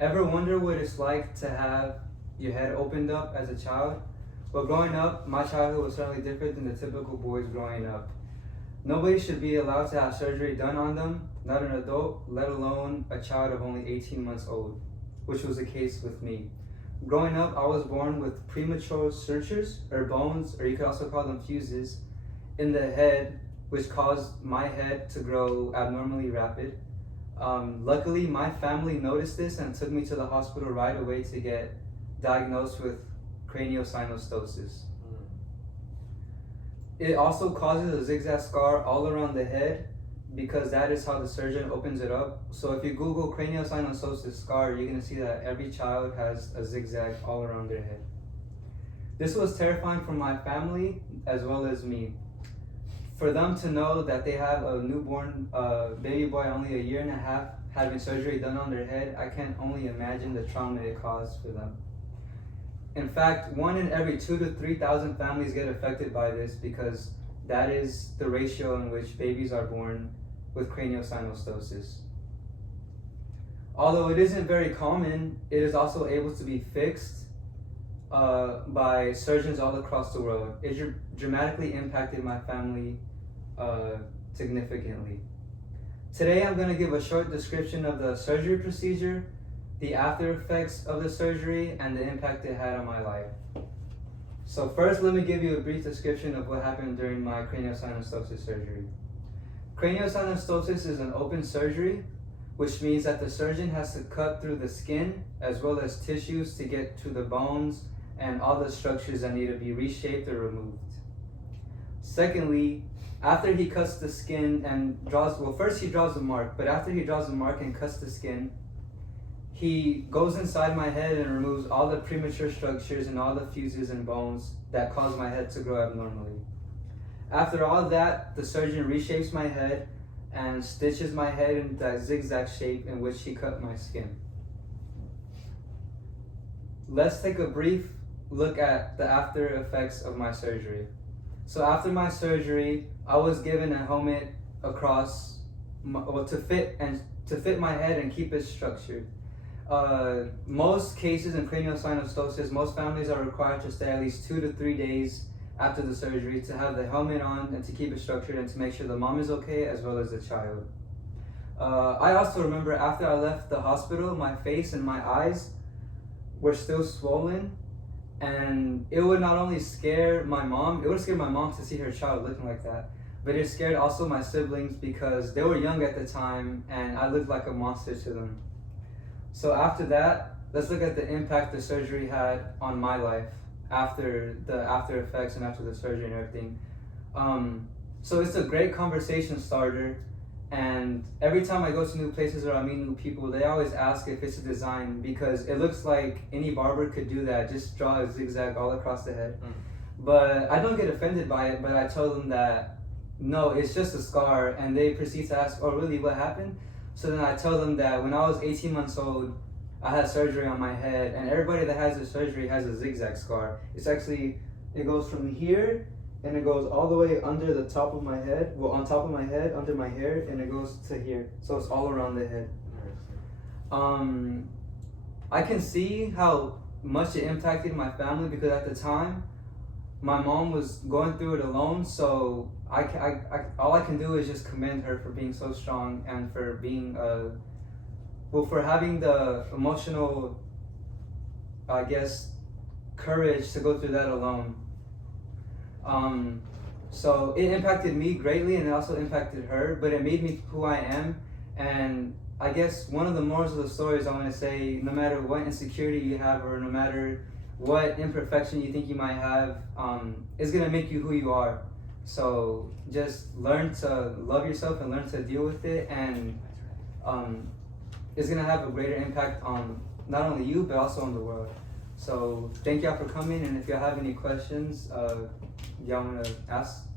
Ever wonder what it's like to have your head opened up as a child? Well, growing up, my childhood was certainly different than the typical boys growing up. Nobody should be allowed to have surgery done on them, not an adult, let alone a child of only 18 months old, which was the case with me. Growing up, I was born with premature sutures, or bones, or you could also call them fuses, in the head, which caused my head to grow abnormally rapid. Luckily, my family noticed this and took me to the hospital right away to get diagnosed with craniosynostosis. It also causes a zigzag scar all around the head because that is how the surgeon opens it up. So if you Google craniosynostosis scar, you're going to see that every child has a zigzag all around their head. This was terrifying for my family as well as me. For them to know that they have a newborn baby boy only a year and a half having surgery done on their head, I can only imagine the trauma it caused for them. In fact, 1 in every 2,000 to 3,000 families get affected by this because that is the ratio in which babies are born with craniosynostosis. Although it isn't very common, it is also able to be fixed by surgeons all across the world. It dramatically impacted my family significantly. Today I'm going to give a short description of the surgery procedure, the after effects of the surgery, and the impact it had on my life. So first, let me give you a brief description of what happened during my craniosynostosis surgery. Craniosynostosis is an open surgery, which means that the surgeon has to cut through the skin as well as tissues to get to the bones and all the structures that need to be reshaped or removed. Secondly, after he cuts the skin and first he draws a mark, but after he draws a mark and cuts the skin, he goes inside my head and removes all the premature structures and all the fuses and bones that cause my head to grow abnormally. After all that, the surgeon reshapes my head and stitches my head in that zigzag shape in which he cut my skin. Let's take a brief look at the after effects of my surgery. So after my surgery, I was given a helmet across to fit my head and keep it structured. Most cases in craniosynostosis, most families are required to stay at least 2 to 3 days after the surgery to have the helmet on and to keep it structured and to make sure the mom is okay as well as the child. I also remember after I left the hospital, my face and my eyes were still swollen, and it would not only scare my mom, it would scare my mom to see her child looking like that, but it scared also my siblings because they were young at the time and I looked like a monster to them. So after that, let's look at the impact the surgery had on my life after the after effects and after the surgery and everything. So it's a great conversation starter, and every time I go to new places or I meet new people, they always ask if it's a design because it looks like any barber could do that, just draw a zigzag all across the head. But I don't get offended by it, but I tell them that no, it's just a scar, and they proceed to ask, oh really, what happened? So then I tell them that when I was 18 months old, I had surgery on my head, and everybody that has a surgery has a zigzag scar. It goes from here, and it goes all the way under the top of my head, on top of my head, under my hair, and it goes to here. So it's all around the head. I can see how much it impacted my family because at the time, my mom was going through it alone, so all I can do is just commend her for being so strong and for being for having the emotional, I guess, courage to go through that alone. So it impacted me greatly, and it also impacted her, but it made me who I am. And I guess one of the morals of the story is I want to say, no matter what insecurity you have or no matter what imperfection you think you might have, it's going to make you who you are. So just learn to love yourself and learn to deal with it, and it's going to have a greater impact on not only you, but also on the world. So thank y'all for coming, and if y'all have any questions, y'all want to ask?